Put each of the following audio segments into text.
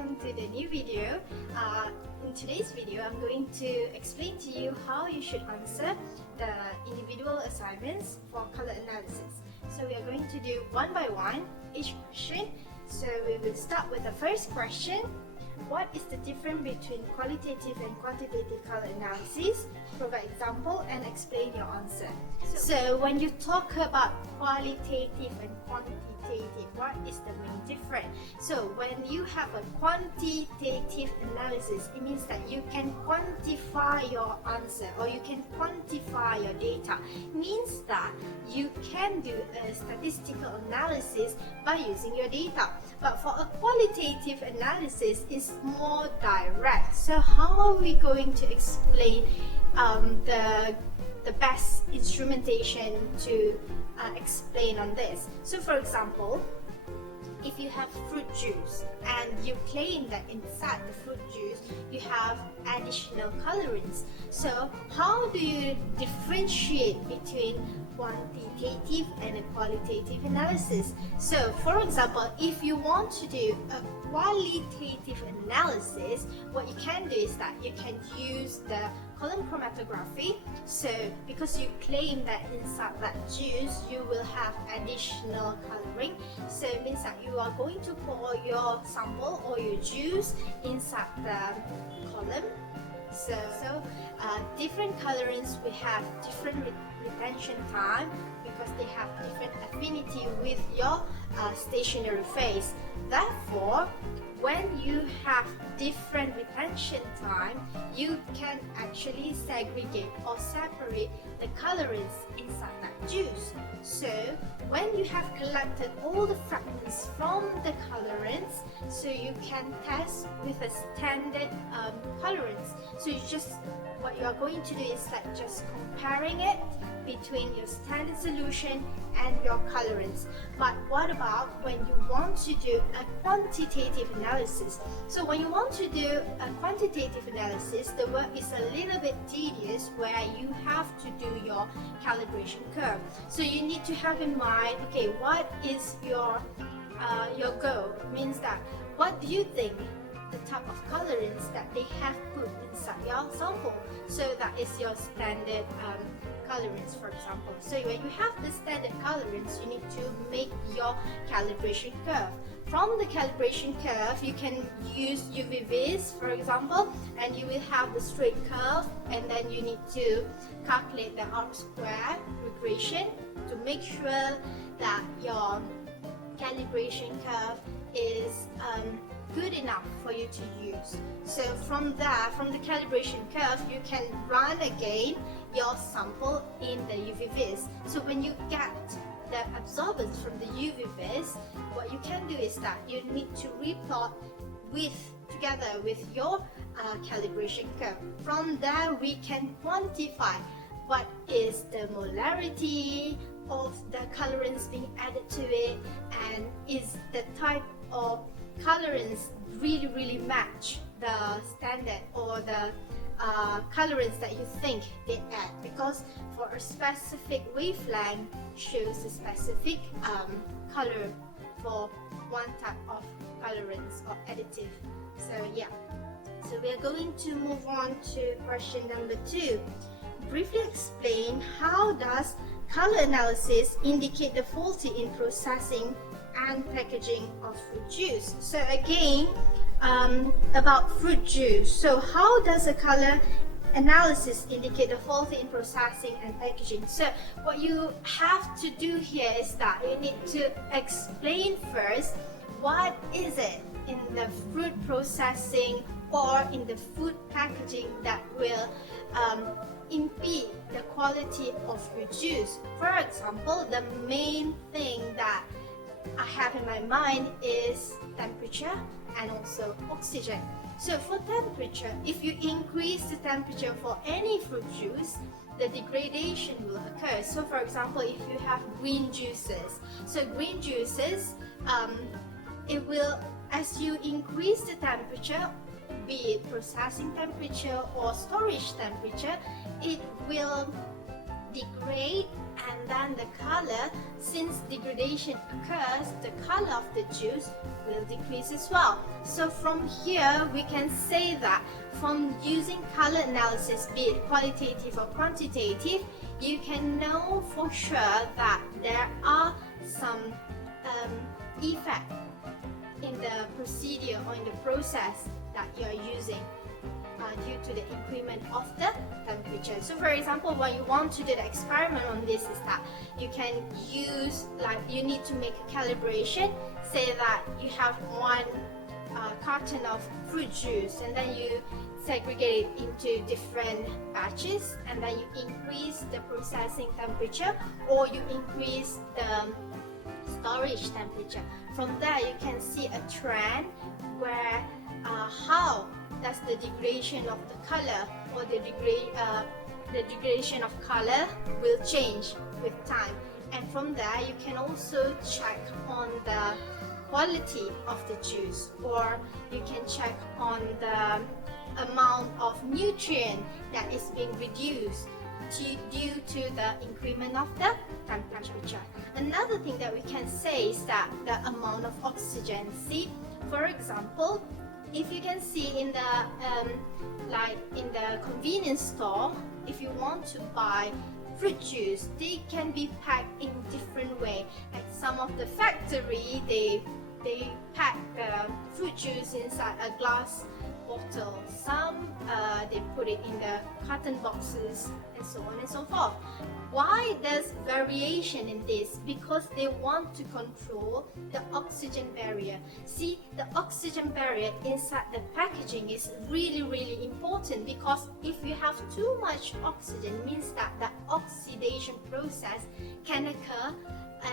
welcome to the new video. In today's video, I'm going to explain to you how you should answer the individual assignments for color analysis. So we are going to do one by one each question. So we will start with the first question. What is the difference between qualitative and quantitative color analysis? Provide example and explain your answer. So when you talk about qualitative and quantitative, what is the main difference? So when you have a quantitative analysis, it means that you can quantify your answer or you can quantify your data. It means that you can do a statistical analysis by using your data. But for a qualitative analysis, it's more direct. So how are we going to explain the best instrumentation to explain on this? So for example, if you have fruit juice and you claim that inside the fruit juice you have additional colorants, so how do you differentiate between quantitative and a qualitative analysis? So for example, if you want to do a qualitative analysis, what you can do is that you can use the column chromatography. So because you claim that inside that juice you will have additional coloring, so it means that you are going to pour your sample or your juice inside the column. So different colorants will have different retention time because they have different affinity with your stationary phase. Therefore, when you have different retention time, you can actually segregate or separate the colorants inside that juice. So when you have collected all the fragments from the colorants, so you can test with a standard colorants. So what you are going to do is like just comparing it between your standard solution and your colorants. But what about when you want to do a quantitative analysis? So when you want to do a quantitative analysis, the work is a little bit tedious where you have to do your calibration curve. So you need to have in mind, okay, what is your goal? It means that what do you think the type of colorants that they have put inside your sample? So that is your standard colorants, for example. So when you have the standard colorants, you need to make your calibration curve. From the calibration curve, you can use UVVs, for example, and you will have the straight curve, and then you need to calculate the R-square regression to make sure that your calibration curve is good enough for you to use. So from there, from the calibration curve, you can run again your sample in the UVVs. So when you get the absorbance from the UVVs, what you can do is that you need to replot together with your calibration curve. From there, we can quantify what is the molarity of the colorants being added to it, and is the type of colorants really match the standard or the colorants that you think they add, because for a specific wavelength shows a specific color for one type of colorants or additive. So yeah, so we are going to move on to question number 2. Briefly explain how does color analysis indicate the faulty in processing and packaging of fruit juice. So again, about fruit juice. So how does a color analysis indicate the faulty in processing and packaging? So what you have to do here is that you need to explain first what is it in the fruit processing or in the food packaging that will impede the quality of your juice. For example, the main thing that I have in my mind is temperature and also oxygen. So for temperature, if you increase the temperature for any fruit juice, the degradation will occur. So for example, if you have green juices, so green juices, it will, as you increase the temperature, be it processing temperature or storage temperature, it will degrade, and then the color, since degradation occurs, the color of the juice will decrease as well. So from here we can say that from using color analysis, be it qualitative or quantitative, you can know for sure that there are some effect in the procedure or in the process that you are using due to the increment of the temperature. So for example, what you want to do the experiment on this is that you can use, like, you need to make a calibration. Say that you have one carton of fruit juice, and then you segregate it into different batches, and then you increase the processing temperature or you increase the storage temperature. From there you can see a trend where how does the degradation of the color or the degradation of color will change with time. And from there you can also check on the quality of the juice, or you can check on the amount of nutrient that is being reduced due to the increment of the temperature. Another thing that we can say is that the amount of oxygen. See, for example, if you can see in the like in the convenience store, if you want to buy fruit juice, they can be packed in different way. Like some of the factory, they pack the fruit juice inside a glass bottle. Some they put it in the carton boxes, and so on and so forth. Why there's variation in this? Because they want to control the oxygen barrier. See, the oxygen barrier inside the packaging is really important, because if you have too much oxygen, means that the oxidation process can occur,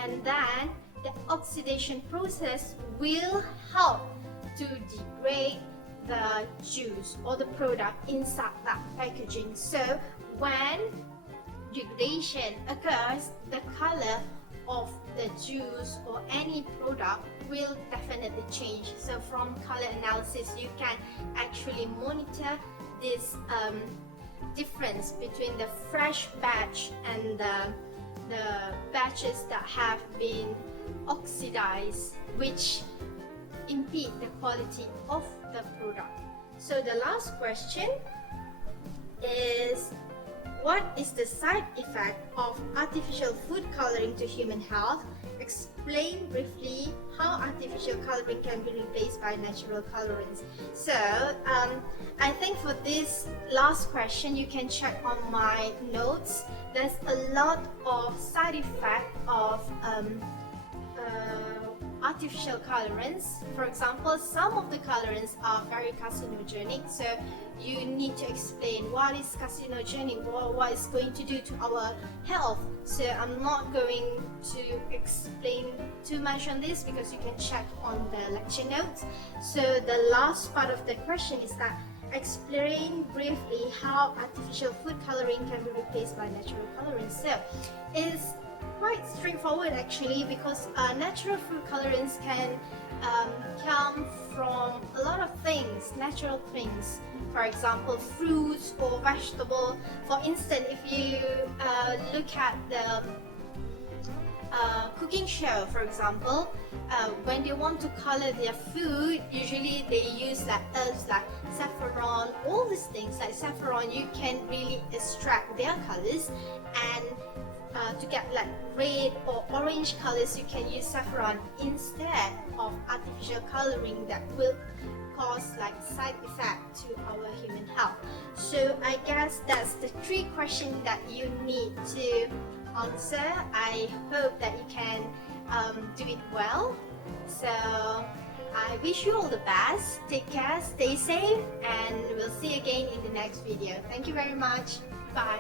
and then the oxidation process will help to degrade the juice or the product inside that packaging. So when degradation occurs, the color of the juice or any product will definitely change. So from color analysis, you can actually monitor this difference between the fresh batch and the batches that have been oxidized, which impede the quality of the product. So the last question is, what is the side effect of artificial food coloring to human health? Explain briefly how artificial coloring can be replaced by natural colorants. So I think for this last question, you can check on my notes. There's a lot of side effect of artificial colorants. For example, some of the colorants are very carcinogenic, so you need to explain what is carcinogenic, what it's going to do to our health. So I'm not going to explain too much on this, because you can check on the lecture notes. So the last part of the question is that explain briefly how artificial food coloring can be replaced by natural colorants. So it's quite straightforward actually, because natural food colorants can come from a lot of things, natural things. For example, fruits or vegetable. For instance, if you look at the cooking show, for example, when they want to color their food, usually they use like herbs like saffron, all these things like saffron. You can really extract their colors, and to get like red or orange colors, you can use saffron instead of artificial coloring that will cause like side effect to our human health. So I guess that's the 3 questions that you need to answer. I hope that you can do it well. So I wish you all the best. Take care, stay safe, and we'll see you again in the next video. Thank you very much. Bye.